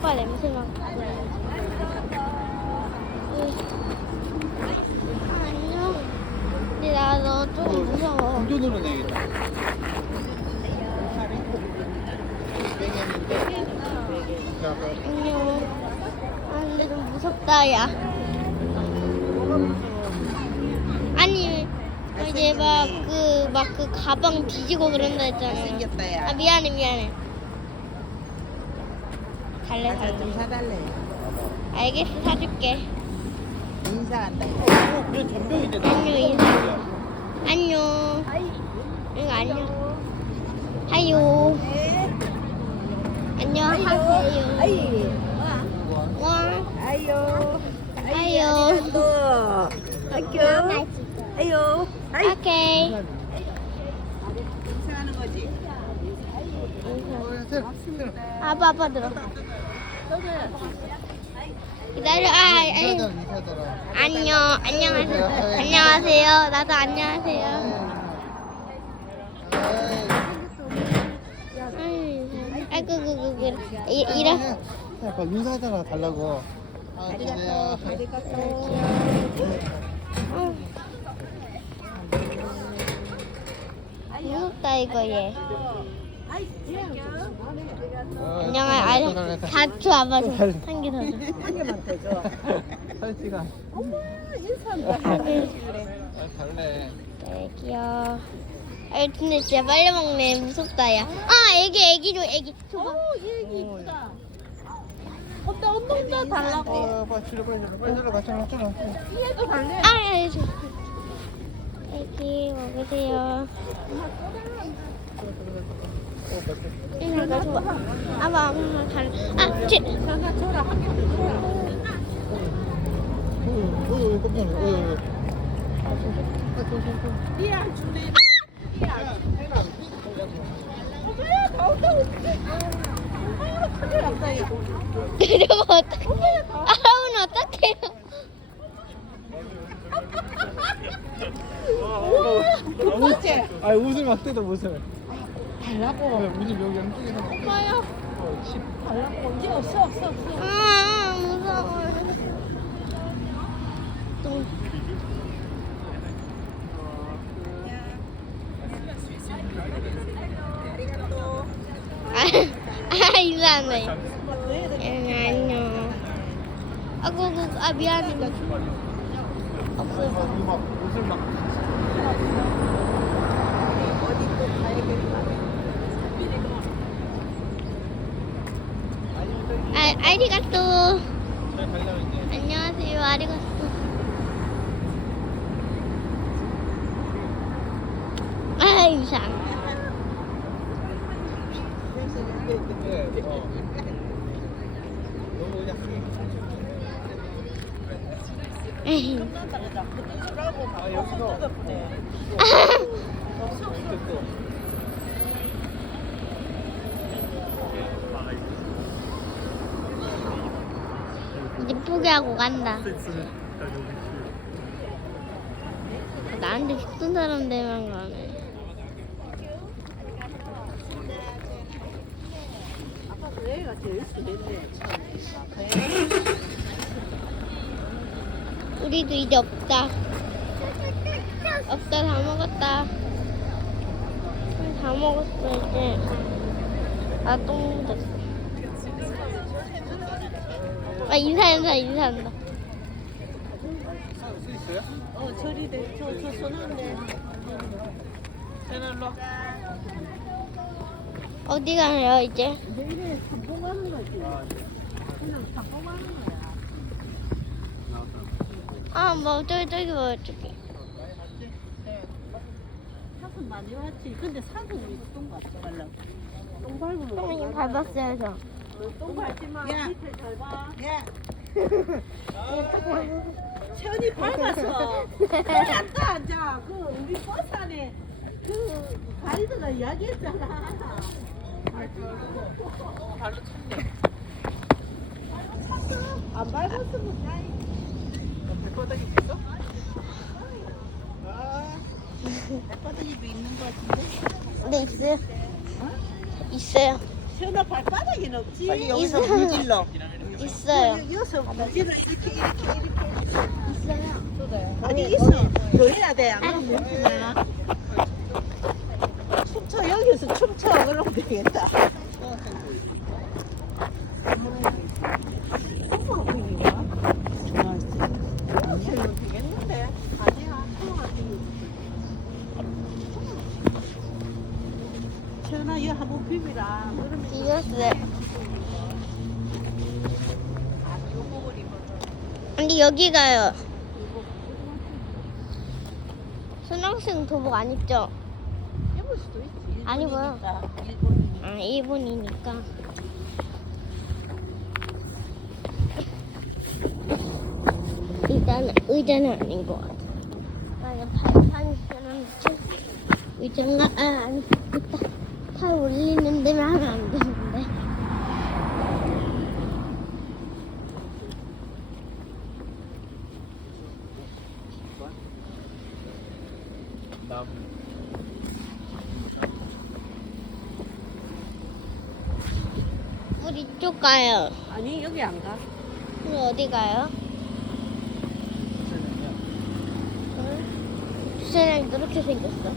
오빠 냄새 맡고. 안녕. 근데 나 너 좀 무서워. 운전으로 내야겠다. 안녕. 아 근데 좀 무섭다 야. 아니 이제 막 그 가방 뒤지고 그런다 했잖아. 생겼다 야. 아 미안해. 갈래. 좀 사달래. 알겠어 사줄게. 인사한다. 그래 전병이 됐다. 안녕 인사. 안녕. 응 안녕. 하요. 안녕하세요. 와. 아유. 아유. 또. 학교. 아유. 오케이. 인사하는 거지. 아빠 들어. 기다려. 안녕하세요. 나도 안녕하세요. 이래. 인사하잖아 달라고. 무섭다 이거 얘. 안녕하세요. 다쳐 아빠 한개 더 줘. 한 개만 더 줘. 살찌가. 인사한다. 달래. 네, 귀여워. 아, 근데 진짜 빨리 먹네. 무섭다, 야. 아, 애기 줘, 애기. 줘봐. 얘기 이쁘다. 엄마 달라고. 빨리 같이 먹잖아. 얘도 달래. 아, 줘. 애기 먹으세요. 이거 줘봐. 아빠, 잘. 아, 치. 전화 줘라. 한 개만 줘라. 니안 준대. 니안 준대. 저거 어떡해. 알아보면 어떡해요. 아 웃음 막 뜯어 웃음. 달라고. 웃음 여기 양쪽에서. 엄마야. 달라고. 언제 없어. 아, 무서워. 또. 이상해. 안녕. 아 미안해. 없어. 웃음 막. 어디 또 가야겠다. 아리가또. 잘 가려면 이제. 안녕하세요. 아리가또. 아 이상. 너무 그냥. 아 여기서. 이제 포기하고 간다. 나한테 죽던 사람들만 가네. 얘가 제일 수겠네. 우리도 이제 없다. 다 먹었다. 다 먹었어 이제. 똥 됐어. 아 인사한다. 수 있어요? 저리 돼. 저 손한데. 채널로. 어디 가요 이제? 내일에 산봉하는 거지. 그냥 산봉하는 거야. 아 뭐 저기 뭐 저기. 사슴 많이 왔지. 근데 사슴 왜 똥 같지 말라고. 똥 밟으면. 선생님 밟았어요 저. 똥 밟지 마. 밑에 잘 봐. 야. 예. 천이 밟았어. 앉아 앉아. 그 우리 버스 안에 그 가이드가 이야기했잖아. 발로 찼네. 안 밟았으면 다행. 발바닥이 있어? 발바닥이도 있는 거 같은데. 네 있어요. 있어요. 태어나 발바닥에는 없지. 빨리 여기서 물질러. 있어요. 여기서 물질을 이렇게 있어요. 아니 있어. 더 해야 돼. 안 그러면 있어요. 춤춰 여기서 춤춰 그러면 되겠다. 엄마가 보이니까. 는 되겠는데. 아니야. 태어나 이거 한번 비비라. 그러면 비겼어요. 근데 여기 가요. 초등학생 도복 안 입죠? 해볼 수도 있지. 안 입어요. 일본이니까. 아, 일본이니까. 일단은 의자는 아닌 것 같아. 나는 발판이 의자가 아니 있다. 팔 올리는 데만 하면 안 되는데. 나무. 우리 이쪽 가요. 아니 여기 안 가. 우리 어디 가요? 주차장이 이렇게 생겼어.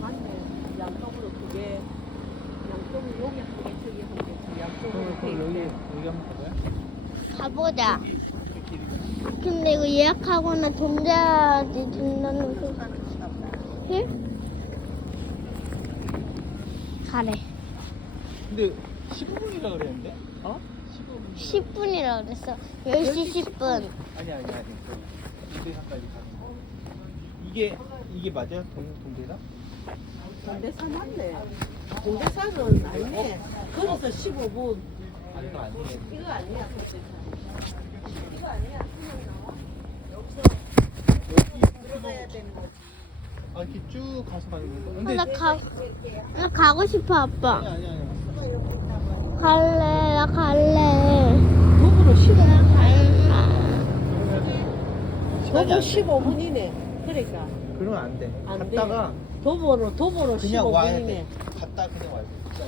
맞네. 양쪽으로 두 개. 양쪽으로 여기 한 개, 저기 한 개. 양쪽으로 두 여기 개. 한번 가봐요. 가보자. 근데 이거 예약하거나 돈 내야지 준다는 소. 응? 가래. 근데 15분이라 그랬는데? 어? 15분. 10분이라고 그랬어. 10시 10분. 아니. 동대산까지 가는 이게 맞아요? 동대산? 동대산 맞네. 동대산은 아니네. 거기서 15분. 아니 이거 안 되겠네. 이거 아니야. 이거 아니야. 들어가야 되는 거지. 아 이렇게 쭉 가서 가는 건가? 근데 나 가고 싶어, 아빠. 아니. 갈래, 나 갈래. 도보로 15분. 시간이 도보 안 돼. 15분이네. 그러니까. 그러면 안 돼. 안 돼. 갔다가 도보로 그냥 와야 15분이네. 돼. 갔다 그냥 와야 돼. 진짜.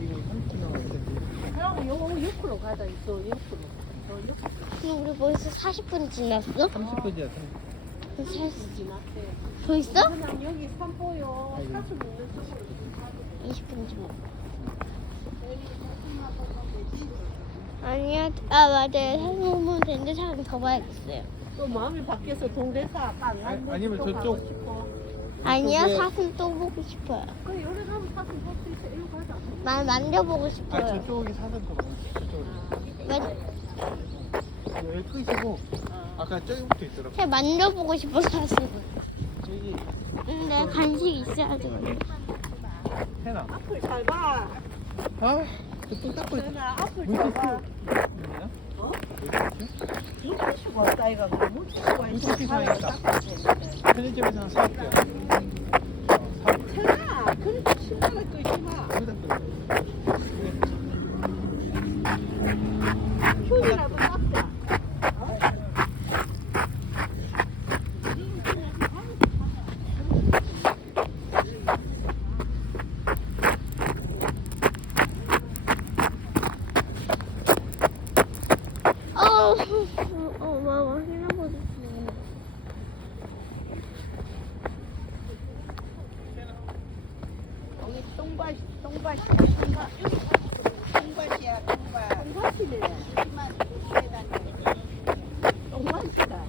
이거 30분 남았는데. 그럼 요 옆으로 가자. 저 옆으로. 그럼 우리 벌써 40분 지났어? 30분이야. 40분 지났대. 벌써? 그냥 여기 산보요. 사수 먹는 쪽으로. 20분 좀. 아니야, 아 맞아요. 35분 됐는데 사람 더 봐야겠어요. 또 마음이 바뀌어서 동대사 빵 아니면 저쪽. 아니야, 저쪽에- 사슴 또 보고 싶어요. 그래 여기 가면 사수 볼수 있어. 이리 가자. 난 만져보고 아 싶어요. 저쪽이 사선 더 많아. 저쪽으로. 여기 끄시고 아까 저기부터 있더라고. 그냥 만져보고 싶어, 사슴은. 저기 근데 간식 있어야지. 해나. 앞을 잘 봐. 아, 저똥 닦고 있어. 전화 앞을 물티슈 잘 봐. 있나? 어? 물티슈? 물티슈가 없다 이거. 물티슈가 있어. 물티슈 발을 있다. 닦아야 되는데. 편의점에서 하나 사올게요. 사올게요. 태연아, 그래도 신발을 끌지 마. 여기다 또. 휴지라도 닦자. 마마 해나보고 싶어. 여기 똥밭이야. 똥밭이야, 똥밭. 똥밭이네. 똥밭이다.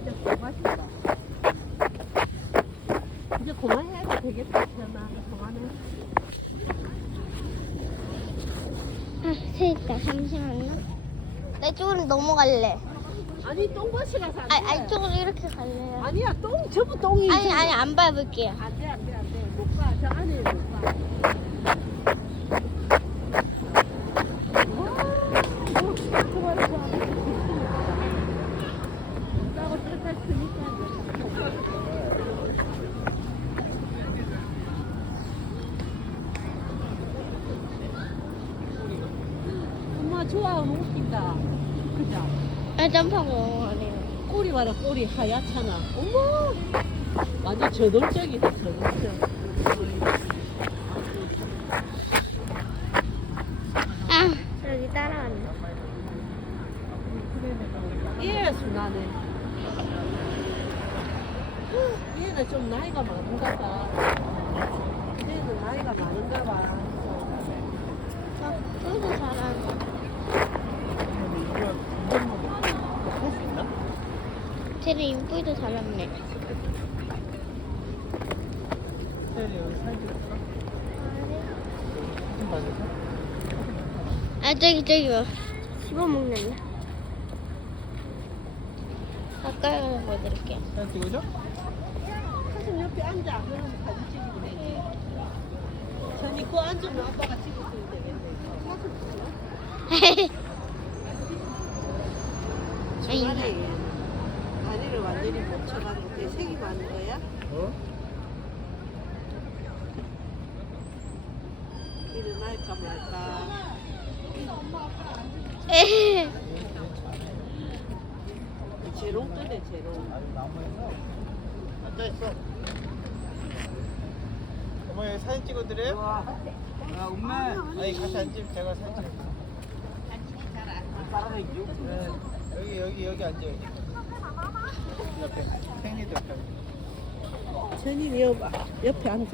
이제 똥밭이다. 이제 그만해도 되겠다, 태연아. 그만해. 아, 세있다. 잠시만요. 나 이쪽으로 넘어갈래. 아니, 똥밭이라서 안 돼. 아니, 이쪽으로 이렇게 갈래요. 아니야, 똥, 전부 똥이지. 아니, 안 밟을게요. 안 돼. 못 가. 저 안에 못 가. 너무 웃긴다. 그죠? 아, 점프하고 넘어가네요. 꼬리 봐라, 꼬리 하얗잖아. 어머! 완전 저돌적이다, 저돌적. 아, 여기 따라왔네. 얘 순하네. 얘는 좀 나이가 많은가 봐. 얘는 나이가 많은가 봐. 여기도 잘하네. 할수 있나? 쟤는 인పు이도 잘하네. 태연이 여기 사진 찍었어? 사진 봐줄까? 아, 저기 봐. 씹어먹는다. 가까이 가서 보여드릴게요. 사진 찍어줘? 사진 옆에 앉아. 그러면 사진 찍으면 되지. 전이 그 앉으면 아빠가 찍어주면 되겠네. 중간에 다리를 완전히 못 쳐가지고 내 색이 많은 거야? 어? 이를 말까 말까. 에헤. 제롱 뜨네, 제롱. 앉아있어. 어머니 사진 찍어드려요? 아, 엄마. 아니, 같이 앉으면 제가 사진 찍어드릴게요. 네, 여기 앉아, 여기. 옆에. 생리도 옆에. 전이 옆에 앉아.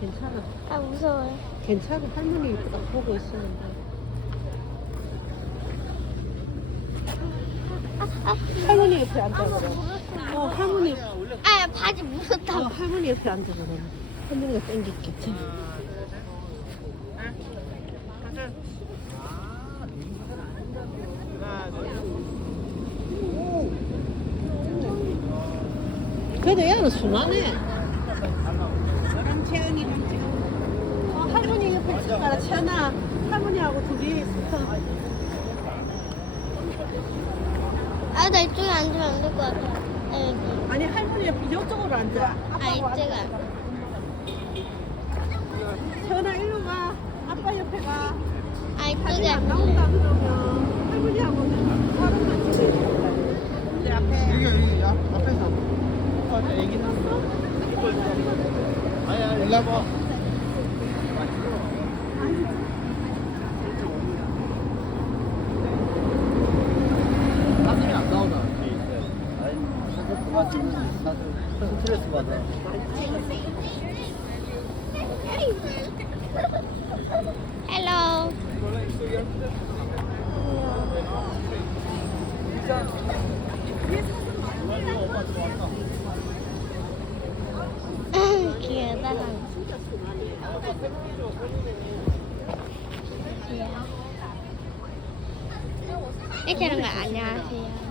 괜찮아. 아, 무서워요. 괜찮아. 할머니 딱 보고 있으면 돼. 할머니 옆에 앉아 그래. 할머니. 아, 바지 무섭다고. 할머니 옆에 앉아 그래. 할머니가 땡길게. 하나, 둘, 그래도 얘는 순하네. 너랑 채연이랑 지금. 할머니 옆에 찍어라. 채연아. 할머니하고 둘이 있어. 아, 나 이쪽에 앉으면 안 될 것 같아. 아, 여기. 아니 할머니 옆에 이쪽으로 앉아. 아, 이쪽에. 채연아 일로 가. 아빠 옆에 가. 아, 이쪽에. 사진 안 나온다 그러면 할머니하고는 사람만 찍어야 돼. 근데 앞에. 여기 앞에서. 맞아, 애기 났어. 아니, 일로 와봐. 사진이 안 나오나? 아니, 스트레스 받아. 헬로. 귀여다. 이렇게 하는 거 안녕하세요.